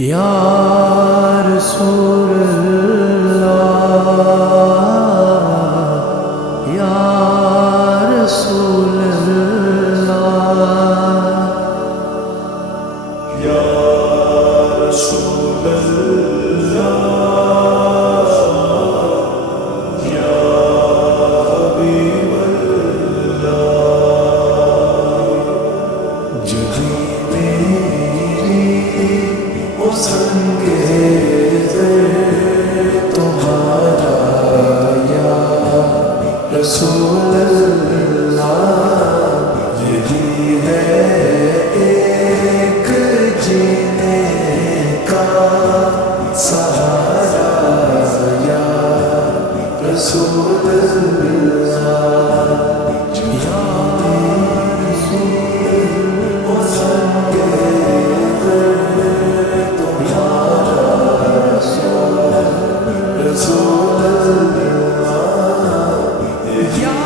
یا رسول اللہ، یا رسول اللہ، یا رسول اللہ، یا حبیب اللہ، جبھی میری وہ سنگیز تمہارا یا رسول اللہ، یہی ہے ایک جینے کا سہارا یا رسول اللہ، یا رسول وہ سنگیز تمہارا رسول اللہ، یا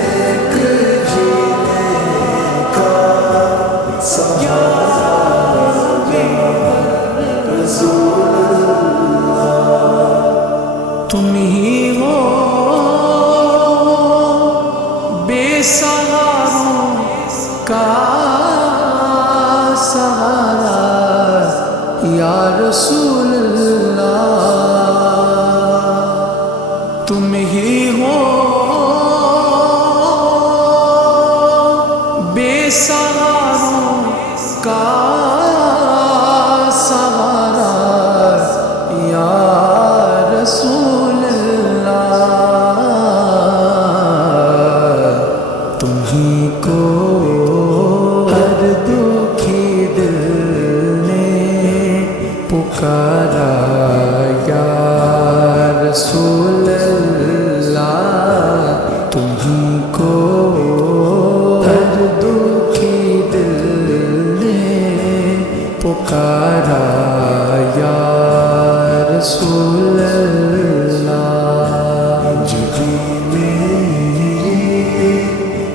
ایک جینے کا سہارا رسول اللہ، تم ہی ہو بے سہاروں کا سہارا یا رسول اللہ، تم ہی ہو بے سہاروں کا سہارا یا رسول اللہ، تم ہی کو ہر دکھی دل نے پکارا یا رسول اللہ، تم ہی کو ہر دکھی دل نے پکارا یا رسول اللہ، جبھی میری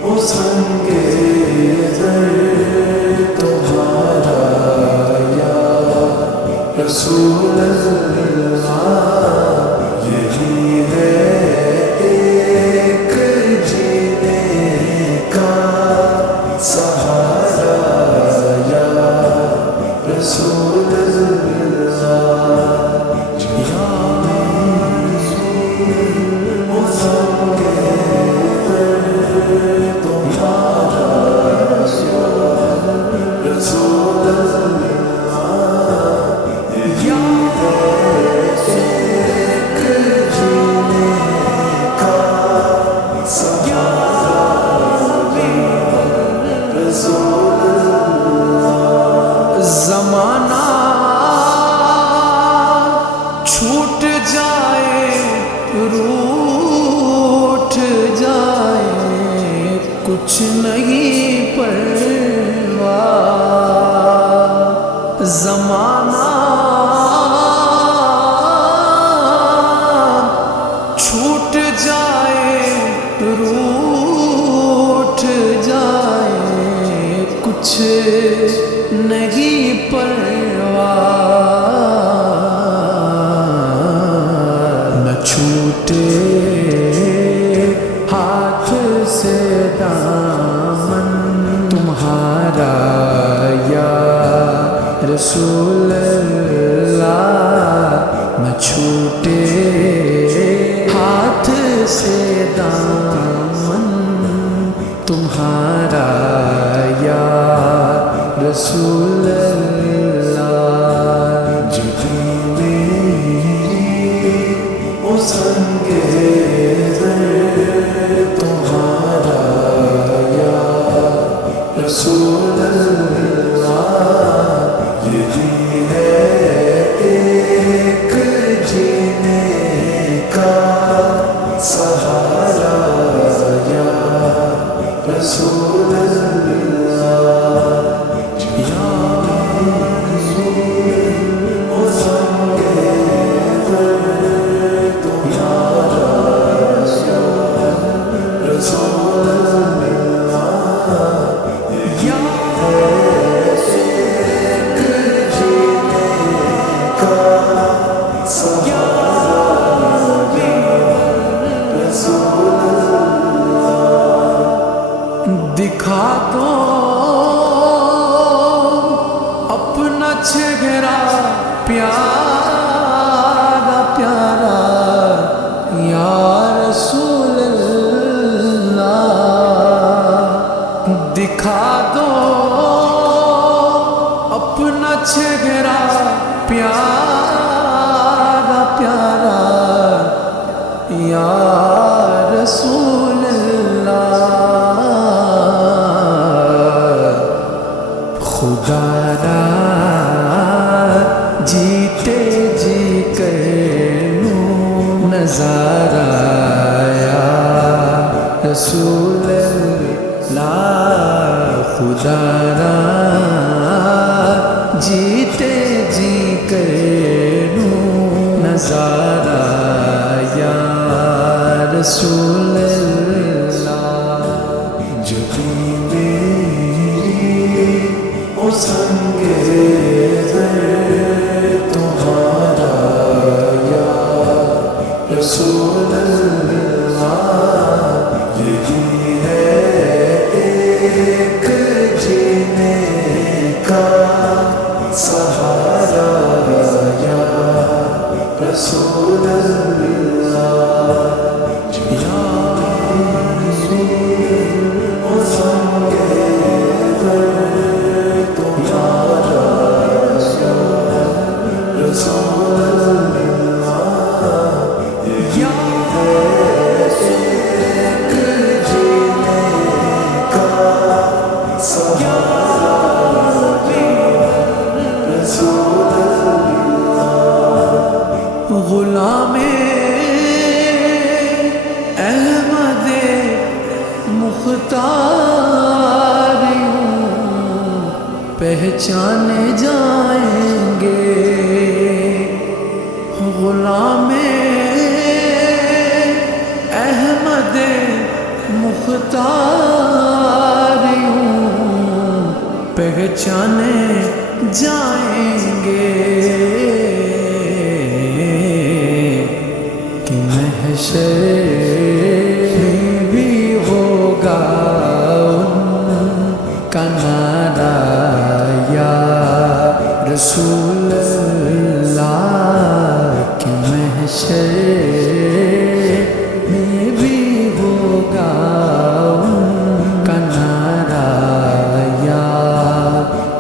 وہ سنگیز تمہارا یا رسول اللہ، یہی ہے ایک جینے کا سہارا یا رسول اللہ، یا رسول وہ سنگیز تمہارا رسول اللہ، یا ایک جینے کا سہارا رسول اللہ، زمانہ چھوٹ جائے روٹھ جائے کچھ نہیں پرواہ، زمانہ چھوٹ جائے روٹھ جائے کچھ نہیں پرواہ، نہ چھوٹے ہاتھ سے دامن تمہارا یا رسول اللہ، نہ چھوٹے ہاتھ سے دامن تمہارا یا رسول اللہ، جبھی میری وہ سنگیز تمہارا یا رسول اللہ، یہی ہے ایک جینے کا سہارا یا رسول اللہ، یا پیارا پیارا یا رسول اللہ، دکھا دو اپنا چہرہ پیارا پیارا یا رسول اللہ، خدا را جیتے جی کر لوں نظارہ یا رسول اللہ، خدا را جیتے جی کر لوں نظارہ یا رسول اللہ، جو بھی میری او سنگے تمہارا یا رسول اللہ، یہی ہے ایک جینے کا سہارا یا رسول اللہ، یا رسول او سنگے تمہارا یا رسول اللہ، یا ایک جینے کا سہارا رسول اللہ، غلام احمد مختار ہوں، پہچانے جائیں گے، غلام احمد مختار ہوں، پہچانے جائیں گے، کہ محشر میں بھی ہوگا ان کا نعرہ یا رسول اللہ، کہ محشر میں بھی ہوگا ان کا نعرہ یا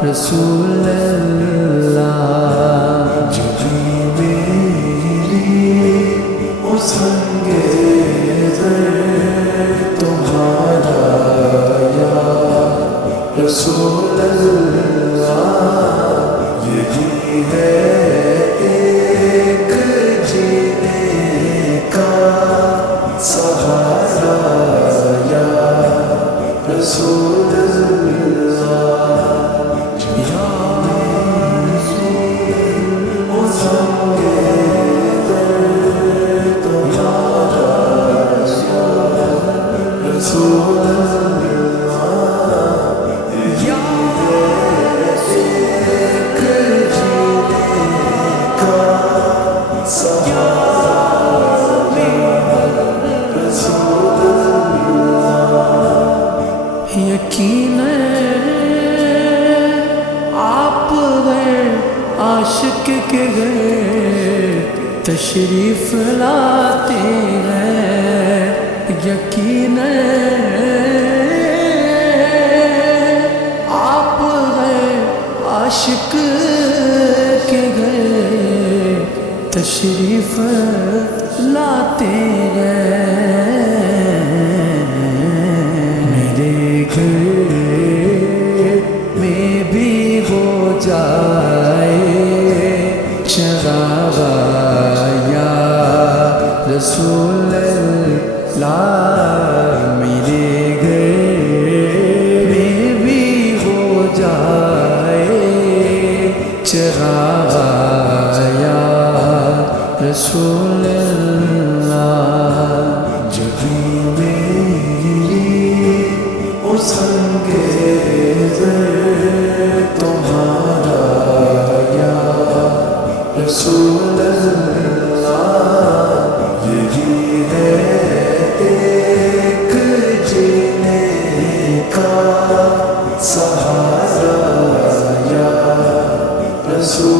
رسول اللہ، جو بھی میری او سنگے تمہارا یا رسول اللہ، یہی ہے ایک جینے کا سہارا یا رسول اللہ، یا رسول او سنگے تمہارا یا رسول اللہ، یا ایک جینے کا سہارا رسول اللہ، یقین آپ غیر عاشق کے گھر تشریف لاتے ہیں، یقین آپ غیر عاشق کے گھر تشریف لاتے ہیں، میرے گھر میں بھی ہو جائے چراغا یا رسول اللہ، میرے گھر میں بھی ہو جائے چراغا یا رسول اللہ، جو بھی میری او سنگے تمہارا یا رسول اللہ، یہی ہے ایک جینے کا سہارا یا رسول